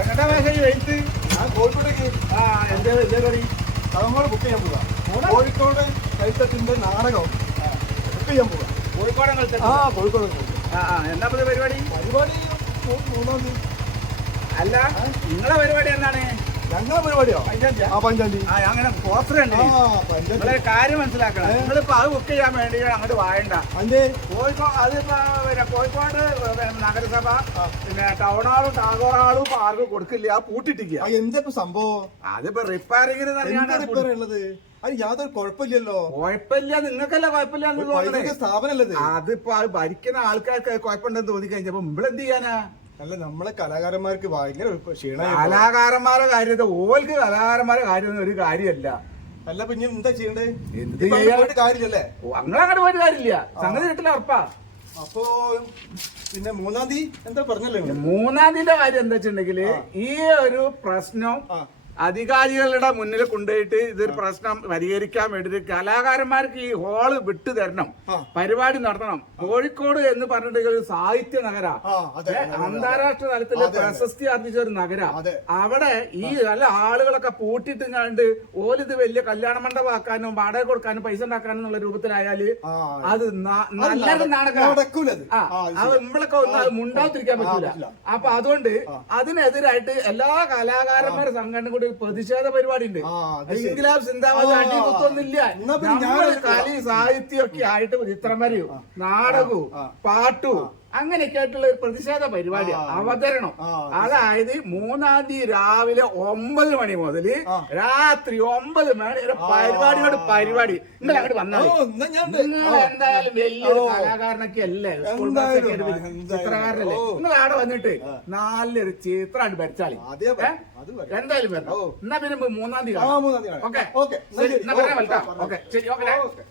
എങ്ങട്ടാ മേശ വെയിറ്റ്? ഞാൻ കോഴിക്കോടേക്ക് എന്തേ കറി തവങ്ങോട് ബുക്ക് ചെയ്യാൻ പോവാ. കോഴിക്കോട് കൈത്തട്ടിന്റെ നാടകം ബുക്ക് ചെയ്യാൻ പോവാ. കോഴിക്കോട് കോഴിക്കോട് എന്താ പരിപാടി? പരിപാടി 3-ാം തീയതി. അല്ല നിങ്ങളെ പരിപാടി എന്താണ്? ഞങ്ങളെ പരിപാടിയോ? 5-ാം തീയതി. 5-ാം തീയതി. അങ്ങനെ പോസ്റ്റർ ഉണ്ട്. നിങ്ങളൊരു കാര്യം മനസ്സിലാക്കണം. നിങ്ങളിപ്പോ അത് ബുക്ക് ചെയ്യാൻ വേണ്ടി അങ്ങോട്ട് വായണ്ട. കോഴിക്കോട് അതിപ്പോ കോഴിക്കോട് നഗരസഭ പിന്നെ ടൗൺ ഹാളും ടാഗോർ ഹാളും ആർക്കും കൊടുക്കില്ല, പൂട്ടിട്ടിരിക്കുക. എന്താ സംഭവം? അതിപ്പോ റിപ്പയറിംഗിന് ഉള്ളത് അത് യാതൊരു കുഴപ്പമില്ലല്ലോ. കുഴപ്പമില്ല, നിങ്ങൾക്കല്ല കുഴപ്പമില്ല. സ്ഥാപനല്ലത്. അതിപ്പോ അത് ഭരിക്കുന്ന ആൾക്കാർക്ക് കുഴപ്പമുണ്ടെന്ന് തോന്നി കഴിഞ്ഞപ്പോ നമ്മളെന്ത് ചെയ്യാനാ? അല്ല, നമ്മളെ കലാകാരന്മാർക്ക് ഭയങ്കര ക്ഷീണം. കലാകാരന്മാരെ കാര്യത്തെ ഓൽക്ക് കലാകാരന്മാരെ കാര്യം ഒരു കാര്യമല്ല. അല്ല, പിന്നെ എന്താ ചെയ്യണ്ടേ? എന്ത് ചെയ്യാൻ കാര്യമില്ലല്ലേ? അങ്ങനങ്ങോട്ട് പോയിട്ട് കാര്യമില്ല. സംഗതി കിട്ടില്ല ഉറപ്പാ. അപ്പോ പിന്നെ 3-ാം തീയതി എന്താ പറഞ്ഞല്ലേ? 3-ാം തീയതിന്റെ കാര്യം എന്താ വെച്ചിട്ടുണ്ടെങ്കില് ഈ ഒരു പ്രശ്നം അധികാരികളുടെ മുന്നിൽ കൊണ്ടുപോയിട്ട് ഇതൊരു പ്രശ്നം പരിഹരിക്കാൻ വേണ്ടിട്ട് കലാകാരന്മാർക്ക് ഈ ഹാള് വിട്ടു തരണം, പരിപാടി നടത്തണം. കോഴിക്കോട് എന്ന് പറഞ്ഞിട്ട് ഒരു സാഹിത്യ നഗര, അന്താരാഷ്ട്ര തലത്തിൽ പ്രശസ്തി ആർജിച്ച ഒരു നഗര. അവിടെ ഈ നല്ല ആളുകളൊക്കെ പൂട്ടിട്ട് കണ്ട് ഓലിത് വലിയ കല്യാണ മണ്ഡപമാക്കാനും വാടക കൊടുക്കാനും പൈസ ഉണ്ടാക്കാനും എന്നുള്ള രൂപത്തിലായാല് അത് നല്ലൊരു നടക്കൂലത്. അത് നമ്മളൊക്കെ ഒന്നും അത് മുണ്ടാതിരിക്കാൻ പറ്റൂല. അപ്പൊ അതുകൊണ്ട് അതിനെതിരായിട്ട് എല്ലാ കലാകാരന്മാരുടെ സംഘടന കൂടി പ്രതിഷേധ പരിപാടി ഉണ്ട്. ഇൻക്ലാബ് സിന്ദാബാദ് അടിമൊത്തൊന്നുമില്ല. കളി സാഹിത്യമൊക്കെ ആയിട്ട് ചിത്രമരയും നാടകവും പാട്ടും അങ്ങനെയൊക്കെ ആയിട്ടുള്ള ഒരു പ്രതിഷേധ പരിപാടി അവതരണം. അതായത് 3-ാം തീയതി രാവിലെ 9 മണി മുതൽ രാത്രി 9 മണി വരെ പരിപാടി. നിങ്ങൾ അങ്ങോട്ട് വന്നാൽ നിങ്ങൾ എന്തായാലും വലിയൊരു കലാകാരനൊക്കെ അല്ലേ, ചിത്രകാരനല്ലേ. നിങ്ങൾ അവിടെ വന്നിട്ട് നല്ലൊരു ചിത്രം വരച്ചാളി. എന്തായാലും വരണം. എന്നാ പിന്നെ 3-ാം തീയതി. ഓക്കെ ശരി, എന്നാ പറയാൻ ഓക്കെ ശരി. ഓക്കെ.